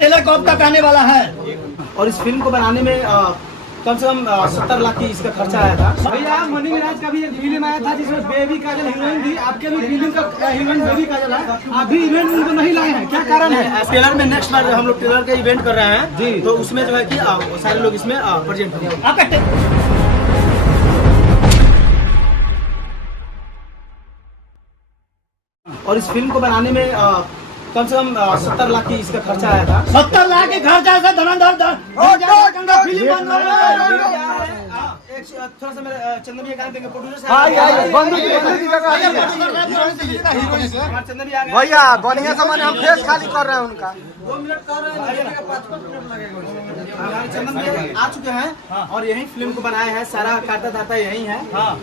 Trailer कब तक आने वाला है? और इस फिल्म को बनाने में कम से कम 70 लाख की इसका खर्चा आया था। भैया मनी मिराज का भी एक फिल्म आया था जिसमें बेबी काजल हीरोइन थी। आपके भी फिल्म का हीरोइन बेबी काजल है, अभी इवेंट उनको नहीं लाए हैं, क्या कारण है? ट्रेलर में नेक्स्ट बार हम लोग ट्रेलर का इवेंट कर रहे हैं जी, तो उसमें जो है कि सारे लोग इसमें प्रेजेंट होंगे। और इस फिल्म को बनाने में कम से कम 70 लाख की इसका खर्चा आया था। 70 लाख के खर्चा से धनंधर फिल्म बन रहा है। थोड़ा सा मेरे चंदन भैया कहा देंगे प्रोड्यूसर भैया बढ़िया सामान हम फेस खाली कर रहे हैं उनका 2 मिनट कर रहे हैं, 5 मिनट लगेगा। हमारे चंदन भैया आ चुके हैं और यही फिल्म को बनाए हैं, सारा खाता धाता यही है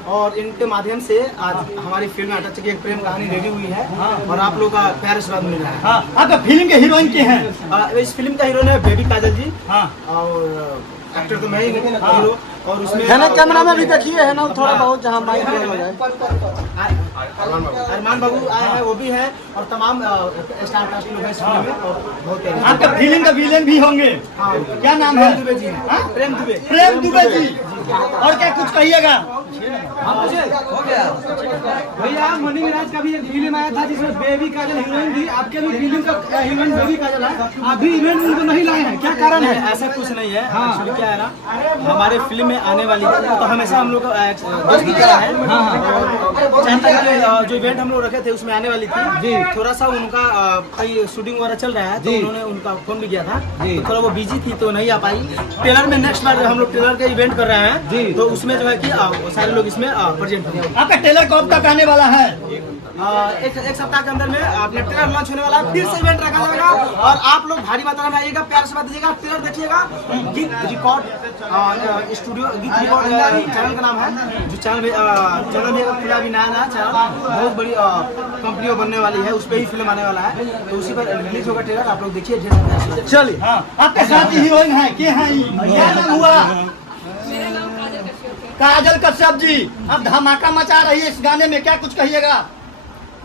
और इनके माध्यम से आज हमारी फिल्म नाटक की एक प्रेम कहानी रेडी हुई है और आप लोग का प्यार आशीर्वाद मिल रहा है। आपका फिल्म के हीरोइन के हैं? इस फिल्म का हीरोइन है बेबी काजल जी और एक्टर तो मैं ही हूँ हीरो। और उसमें कैमरा में भी देखिए है ना थोड़ा बहुत जहाँ माइक हो जाए। अरमान बाबू आए हैं, वो भी है और तमाम स्टार कास्ट लोग हैं इस फिल्म में और बहुत आपका फिल्म का विलेन भी होंगे, क्या नाम है? दुबे जी हैं। प्रेम दुबे जी। और क्या कुछ कहिएगा? भैया मनी मिराज का भी एक फिल्म आया था जिसमें बेबी काजल हीरोइन थी। आपके भी फिल्म का हीरोइन बेबी काजल है, अभी इवेंट उनको नहीं लाए हैं, क्या कारण है? ऐसा कुछ नहीं है। एक्चुअली क्या है ना, हमारे फिल्म में आने वाली है तो हमेशा हम लोग दोस्त की तरह है। जो इवेंट हम लोग रखे थे उसमें आने वाली थी, थोड़ा सा उनका कहीं शूटिंग वगैरह चल रहा है तो उन्होंने उनका फोन भी किया था, तो थोड़ा वो बिजी थी तो नहीं आ पाई। ट्रेलर में नेक्स्ट बार हम लोग ट्रेलर का इवेंट कर रहे हैं तो उसमें जो है कि सारे लोग इसमें प्रेजेंट होंगे। आपका ट्रेलर कब तक आने वाला है? एक सप्ताह के अंदर में अपने ट्रेलर लॉन्च होने वाला है, फिर से इवेंट रखा जाएगा और आप लोग भारी मात्रा में आइएगा, प्यार से बात दीजिएगा, ट्रेलर देखिएगा। गीत रिकॉर्ड स्टूडियो गीत रिकॉर्ड चैनल का नाम है, जो चैनल में का खुला भी नया चैनल, बहुत बड़ी कंपनी बनने वाली है, उस पर ही फिल्म आने वाला है तो उसी पर रिलीज होगा ट्रेलर, आप लोग देखिए। चलिए आपके साथ हीरोइन है क्या नाम हुआ? काजल कश्यप जी। अब धमाका मचा रही है इस गाने में, क्या कुछ कहिएगा?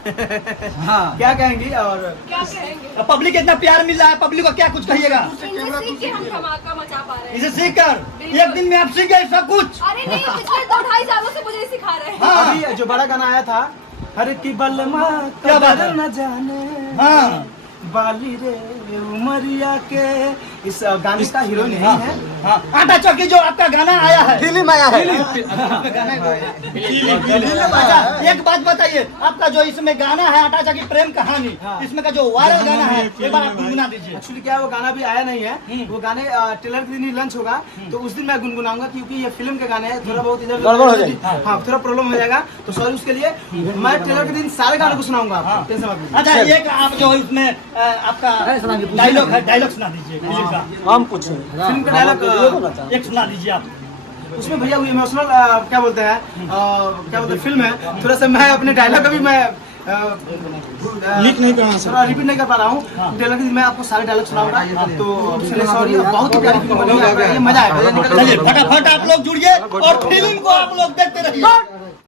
क्या कहेंगी? और क्या कहेंगे? पब्लिक इतना प्यार मिल रहा है, पब्लिक को क्या कुछ कहिएगा? इनसे सीख के हम धमाका मचा पा रहे हैं। इसे सीख कर एक दिन में आप सीख गए सब कुछ? अरे नहीं, पिछले 2-2.5 सालों से मुझे सिखा रहे हैं। अभी जो बड़ा गाना आया था, हर की बलमा क्या बात है? न जाने बाली रे उमरिया के, इस गाने का हीरोइन है। आटा चक्की जो आपका गाना आया है, फिल्म आया है। अच्छा एक बात बताइए, आपका जो इसमें गाना है आटा चक्की प्रेम कहानी, इसमें का जो वायरल गाना है एक बार आप गुनगुना दीजिए। एक्चुअली क्या है, वो गाना भी आया नहीं है, वो गाने ट्रेलर के दिन ही लॉन्च होगा तो उस दिन मैं गुनगुनाऊंगा, क्योंकि ये फिल्म के गाने हैं, थोड़ा बहुत इधर गड़बड़ हो जाएगी। हाँ थोड़ा प्रॉब्लम हो जाएगा तो सॉरी उसके लिए। मैं ट्रेलर के दिन सारे गाने को सुनाऊंगा। अच्छा एक आप जो इसमें आपका डायलॉग है, डायलॉग सुना दीजिए फिल्म का। हम पूछे फिल्म का डायलॉग एक सुना दीजिए आप। उसमें भैया वो इमोशनल क्या बोलते हैं फिल्म है, थोड़ा सा मैं अपने डायलॉग का भी मैं रिपीट नहीं कर पा रहा हूँ। ट्रेलर के दिन मैं आपको सारे डायलॉग सुनाऊंगा तो सॉरी। बहुत ही प्यारी फिल्म बनी है, मजा आएगा। चलिए फटाफट आप लोग जुड़िए और फिल्म को आप लोग देखते रहिए।